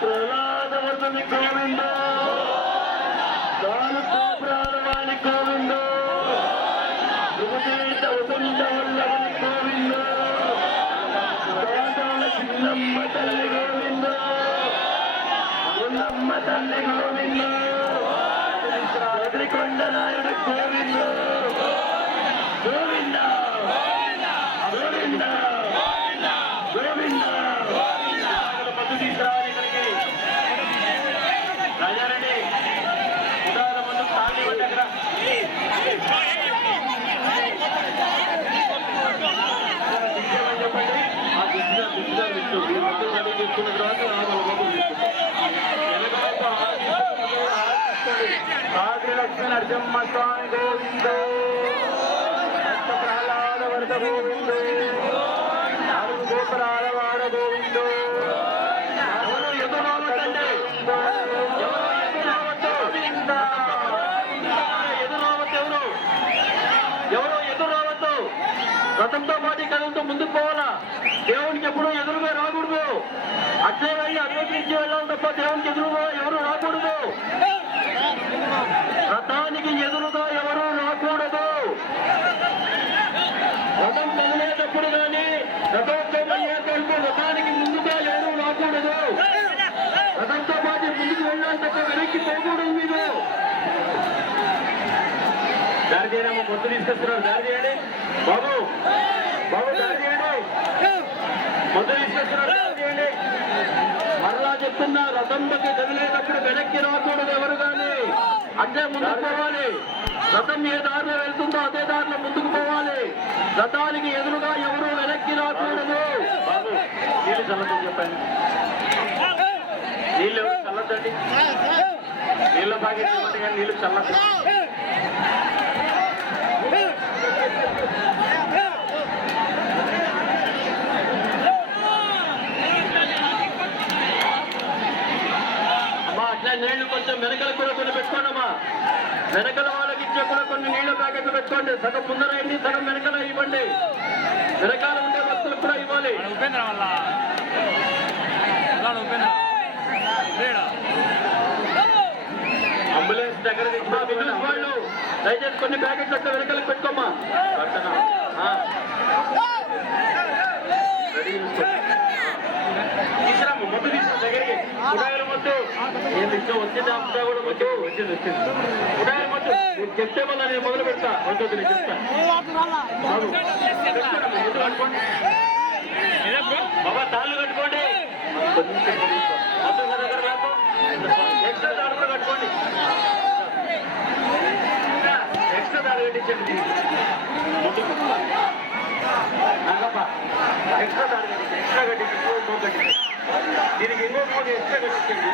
ప్రహ్లాదవర్ధని గోవింద. ప్రాణవాణి గోవింద. యువతీత వసంత వల్లభని గోవింద చిన్నమ్మ తల్లి గోవింద. ఉన్నమ్మ తల్లి గోవింద. ఆది స్వామి గోవిందో ప్రహ్లాద వరద గోవిందో నాలుగు గోపురాల వాడ గోవిందో ఎవరు ఎవరు ఎవరు ఎదురు రావద్దు రథంతో పాటు కథలతో ముందుకు పోవాలా దేవునికి ఎప్పుడూ ఎదురుగా రాకూడదు అట్లే వెళ్ళి అభివృద్ధి వెళ్ళాలి తప్ప దేవునికి ఎదురుగా ఎవరు రాకూడదు రథానికి ఎదురుగా ఎవరు రాకూడదు రథం కదిలేటప్పుడు కానీ రథోత్సవం అయ్యేటప్పుడు రథానికి ముందుగా ఎవరు రాకూడదు రథంతో పాటు ముందుకు వెళ్ళాలి తప్ప వెనక్కి పోకూడదు మీరు. దారి చేయడమ్మా మొత్తం తీసుకొస్తున్నారు. దారి చేయండి బాబు బాబు దారి చేయండి మొత్తం తీసుకొస్తున్నారు. దారి చేయండి మరలా చెప్తున్నా రథంలోకి కదిలేటప్పుడు వెనక్కి రాకూడదు ఎవరు కానీ. అట్లే ముందుకు పోవాలి. రథం ఏ దారిలో వెళ్తుందో అదే దారిలో ముందుకు పోవాలి. రథానికి ఎదురుగా ఎవరు వెనక్కి రాకూడదు. బాబు నీళ్ళు చల్లదని చెప్పండి. నీళ్ళు ఎవరు చల్లద్దండి. నీళ్ళ ప్యాకెట్ కానీ నీళ్ళు చల్లద్దు. అమ్మా అట్లా నీళ్ళు కొంచెం వెనకల కూడా కొన్ని పెట్టుకోండి అమ్మా. వెనకల వాళ్ళకి ఇచ్చే కూడా కొన్ని నీళ్ళ ప్యాకెట్లు పెట్టుకోండి. సగం ముందర ఇవ్వండి సగం వెనకల ఇవ్వండి. వెనకాల ఉండే భక్తులకు కూడా ఇవ్వాలి. అంబులెన్స్ దగ్గర వాళ్ళు దయచేసి కొన్ని ప్యాకెట్లు అట్లా వెనకాలకు పెట్టుకోమ్మా. పట్టనా ఆ. రెడీ చూసుకో. తీసుకురామ్మ మొద్దు తీసుకురా దగ్గరికి. ఉడాయిల ఇష్టం వచ్చింది? అంతా కూడా మొద్దు వచ్చింది వచ్చింది ఉడాయిల మొద్దు నువ్వు చెప్తే మళ్ళీ నేను మొదలు పెడతా. వద్దు నేను బాబా. తాళ్ళు కట్టుకోండి. ఎక్స్ట్రా తాళ్ళు ఎక్స్ట్రా తాళ్ళు దీనికి ఎన్నో ఎక్స్ట్రా కట్టించండి.